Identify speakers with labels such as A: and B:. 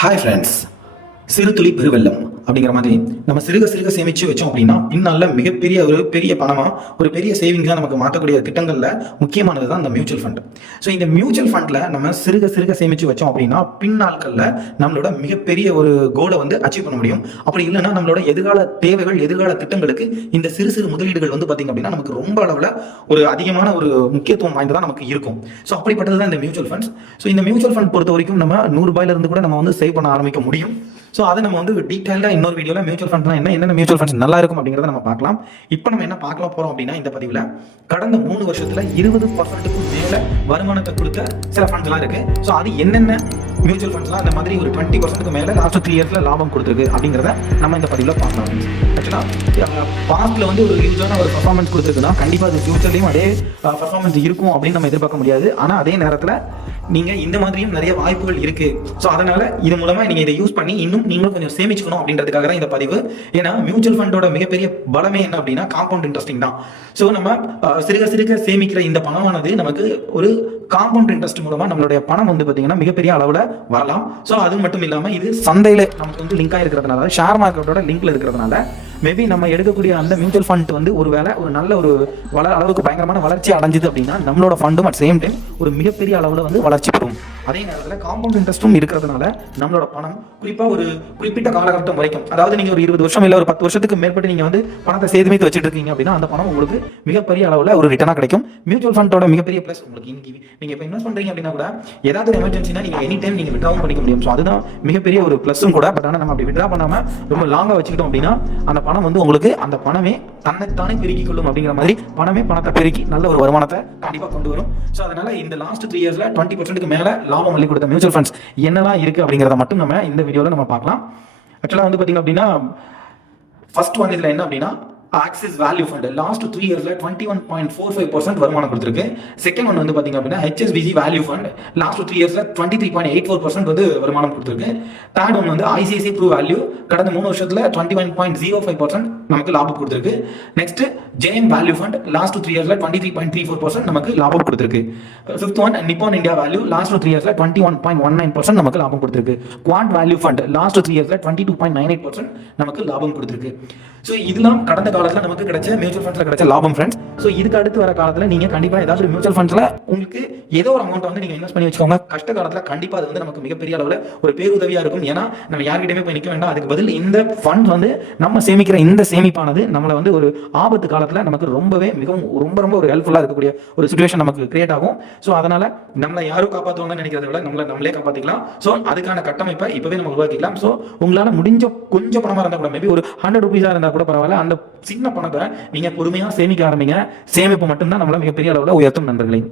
A: Hi friends சிறு துளி பெருவெள்ளம். அப்படிங்கிற மாதிரி நம்ம சிறுக சிறுக சேமிச்சு வச்சோம் அப்படின்னா பின்னால மிகப்பெரிய ஒரு பெரிய பணமா ஒரு பெரிய சேவிங்ஸாக நமக்கு மாற்றக்கூடிய திட்டங்கள்ல முக்கியமானது தான் இந்த மியூச்சுவல் ஃபண்ட் ஸோ இந்த மியூச்சுவல் ஃபண்ட்ல நம்ம சிறுக சிறுக சேமிச்சு வச்சோம் அப்படின்னா பின்னாட்களில் நம்மளோட மிகப்பெரிய ஒரு கோலை வந்து அச்சீவ் பண்ண முடியும். அப்படி இல்லைன்னா நம்மளோட எதிர்கால தேவைகள் எதிர்கால திட்டங்களுக்கு இந்த சிறு சிறு முதலீடுகள் வந்து பார்த்தீங்க அப்படின்னா நமக்கு ரொம்ப அளவில் ஒரு அதிகமான ஒரு முக்கியத்துவம் வாய்ந்ததாக நமக்கு இருக்கும். ஸோ அப்படிப்பட்டது தான் இந்த மியூச்சுவல் ஃபண்ட்ஸ் ஸோ இந்த மியூச்சுவல் ஃபண்ட் பொறுத்த வரைக்கும் நம்ம நூறுபாயிலிருந்து இருந்து கூட நம்ம வந்து சேவ் பண்ண ஆரம்பிக்க முடியும். ஸோ அதை நம்ம வந்து டீட்டெயிலாக இன்னொரு வீடியோவில் மியூச்சுவல் ஃபண்ட்னா என்ன என்னென்ன மியூச்சுவல் ஃபண்ட்ஸ் நல்லா இருக்கும் அப்படிங்கிறத நம்ம பார்க்கலாம். இப்போ நம்ம என்ன பார்க்கலாம் போகிறோம் அப்படின்னா இந்த பதிவில் கடந்த மூணு வருஷத்தில் இருபது பர்சன்ட்டுக்கும் மேலே வருமானத்தை கொடுத்த சில ஃபண்ட்ஸ்லாம் இருக்கு. ஸோ அது என்னென்ன மியூச்சுவல் ஃபண்ட்ஸ்லாம் அந்த மாதிரி ஒரு டுவெண்ட்டி பர்சன்ட்டுக்கு மேலே லாஸ்ட் த்ரீ இயர்ஸில் லாபம் கொடுத்துருக்கு அப்படிங்கிறத நம்ம இந்த பதிவில் பார்க்கலாம் ஆக்சுவலாக பாஸ்ட்டில் வந்து ஒரு ஹியூஜான ஒரு பர்ஃபார்மன்ஸ் கொடுத்துருக்குன்னா கண்டிப்பாக அது ஃபியூச்சர்லேயும் அதே பர்ஃபார்மன்ஸ் இருக்கும் அப்படின்னு நம்ம எதிர்பார்க்க முடியாது. ஆனால் அதே நேரத்தில் நீங்கள் இந்த மாதிரியும் நிறைய வாய்ப்புகள் இருக்குது ஸோ அதனால் இது மூலமாக நீங்கள் இதை யூஸ் பண்ணி இன்னும் நீங்களும் கொஞ்சம் சேமிச்சுக்கணும் அப்படின்றதுக்காக தான் இந்த பதிவு. ஏன்னா மியூச்சுவல் ஃபண்டோட மிகப்பெரிய பலமே என்ன அப்படின்னா காம்பவுண்ட் இன்ட்ரெஸ்டிங் தான். ஸோ நம்ம சிறுக சிறுக சேமிக்கிற இந்த பணமானது நமக்கு ஒரு காம்பவுண்ட் இன்ட்ரெஸ்ட் மூலமா நம்மளுடைய பணம் வந்து பாத்தீங்கன்னா மிகப்பெரிய அளவுல வரலாம். ஸோ அது மட்டும் இல்லாம இது சந்தையில நமக்கு வந்து லிங்க் இருக்கிறதுனால ஷேர் மார்க்கெட்டோட லிங்க்ல இருக்கிறதுனால மேபி நம்ம எடுக்கக்கூடிய அந்த மியூச்சுவல் ஃபண்ட் வந்து ஒரு வேலை ஒரு நல்ல ஒரு வள அளவுக்கு பயங்கரமான வளர்ச்சி அடைஞ்சுது அப்படின்னா நம்மளோட ஃபண்டும் அட் சேம் டைம் ஒரு மிகப்பெரிய அளவில் வந்து வளர்ச்சி பெறும். அதே நேரத்தில் காம்பவுண்ட் இன்ட்ரெஸ்ட்டும் இருக்கிறதுனால நம்மளோட பணம் குறிப்பாக ஒரு குறிப்பிட்ட காலகட்டம் வரைக்கும் அதாவது நீங்கள் ஒரு இருபது வருஷம் இல்லை ஒரு பத்து வருஷத்துக்கு மேற்பட்டு நீங்கள் வந்து பணத்தை சேதமித்து வச்சுட்டு இருக்கீங்க அப்படின்னா அந்த பணம் உங்களுக்கு மிகப்பெரிய அளவில் ஒரு ரிட்டர்னாக கிடைக்கும். மியூச்சுவல் ஃபண்டோட மிகப்பெரிய ப்ளஸ் உங்களுக்கு இன்னைக்கு நீங்கள் இப்போ இன்வெஸ்ட் பண்ணுறீங்க அப்படின்னா கூட ஏதாவது ஒரு எமர்ஜென்சினா நீங்கள் எனி டைம் நீங்கள் விட்ராவும் பண்ணிக்க முடியும். ஸோ அதுதான் மிகப்பெரிய ஒரு ப்ளஸ்ஸும் கூட. பட் ஆனால் நம்ம அப்படி விட்ரா பண்ணாமல் ரொம்ப லாங்காக வச்சுக்கிட்டோம் அப்படின்னா அந்த பணம் வந்து உங்களுக்கு அந்த பணமே தன்னைத்தானே பெருக்கிக் கொள்ளும் அப்படிங்கிற மாதிரி பணமே பணத்தை பெருக்கி நல்ல ஒரு வருமானத்தை கண்டிப்பாக கொண்டு வரும். ஸோ அதனால இந்த லாஸ்ட் த்ரீ இயர்ஸில் டுவெண்ட்டி பர்சன்ட்டுக்கு மேலே லாபம் அள்ளி கொடுத்த மியூச்சுவல் ஃபண்ட்ஸ் என்னெல்லாம் இருக்குது அப்படிங்கிறத மட்டும் நம்ம இந்த வீடியோவில் நம்ம பார்க்கலாம். ஆக்சுவலாக வந்து பார்த்தீங்க அப்படின்னா ஃபர்ஸ்ட் ஒன் இதில் என்ன அப்படின்னா Axis value fund last three இயர்ஸில் twenty one point four five percent வருமானம் கொடுத்துருக்கு. செகண்ட் ஒன் வந்து பார்த்திங்க அப்படின்னா HSBC value fund last three இயர்ஸில் twenty three point eight four percent வந்து வருமானம் கொடுத்துருக்கு. தேர்ட் ஒன் வந்து ஐசிஐசி ப்ரூ வேல்யூ கடந்த மூணு வருஷத்தில் twenty one point zero five percent நமக்கு லாபம் கொடுத்துருக்கு. Next JM value fund last three இயர்ஸ்ல twenty three point three four percent நமக்கு லாபம் கொடுத்துருக்கு. Fifth one Nippon India value last three இயர்ஸ்ல twenty one point one nine percent நமக்கு லாபம் கொடுத்துருக்கு. Quant value fund last three இயர்ஸ்ல twenty two point nine eight percent நமக்கு லாபம் கொடுத்துருக்கு. ஸோ இதெல்லாம் கடந்த காலத்தில் நமக்கு கிடைச்ச மியூச்சுவல் ஃபண்ட்ஸில் கிடைச்ச லாபம் ஃப்ரெண்ட்ஸ் ஸோ இதுக்கு அடுத்து வர காலத்தில் நீங்கள் கண்டிப்பாக ஏதாவது மியூச்சுவல் ஃபண்ட்ஸில் உங்களுக்கு ஏதோ ஒரு அமௌண்ட் வந்து நீங்கள் இன்வெஸ்ட் பண்ணி வச்சுக்கோங்க. கஷ்ட காலத்தில் கண்டிப்பாக அது வந்து நமக்கு மிகப்பெரிய அளவில் ஒரு பேருதவியாக இருக்கும். ஏன்னா நம்ம யார்கிட்டயுமே போய் நிற்க வேண்டாம். அதுக்கு பதில் இந்த ஃபண்ட் வந்து நம்ம சேமிக்கிற இந்த சேமிப்பானது நம்மளை வந்து ஒரு ஆபத்து காலத்தில் நமக்கு ரொம்பவே மிகவும் ரொம்ப ரொம்ப ஒரு ஹெல்ப்ஃபுல்லாக இருக்கக்கூடிய ஒரு சுச்சுவேஷன் நமக்கு கிரியேட் ஆகும். ஸோ அதனால் நம்மளை யாரும் காப்பாற்றுவாங்கன்னு நினைக்கிறத விட நம்மளை நம்மளே காப்பாற்றிக்கலாம் ஸோ அதுக்கான கட்டமைப்பை இப்போவே நம்ம உருவாக்கிக்கலாம். ஸோ உங்களால் முடிஞ்ச கொஞ்சம் பணமாக இருந்தால் கூட மேபி ஒரு ஹண்ட்ரட் ருபீஸாக இருந்தால் கூட பரவாயில்ல. அந்த சின்ன பணத்தை நீங்கள் பொறுமையாக சேமிக்க ஆரம்பிங்க. சேமிப்பு மட்டும்தான் நம்மளை மிகப்பெரிய அளவில் உயர்த்தும் நண்பர்களே.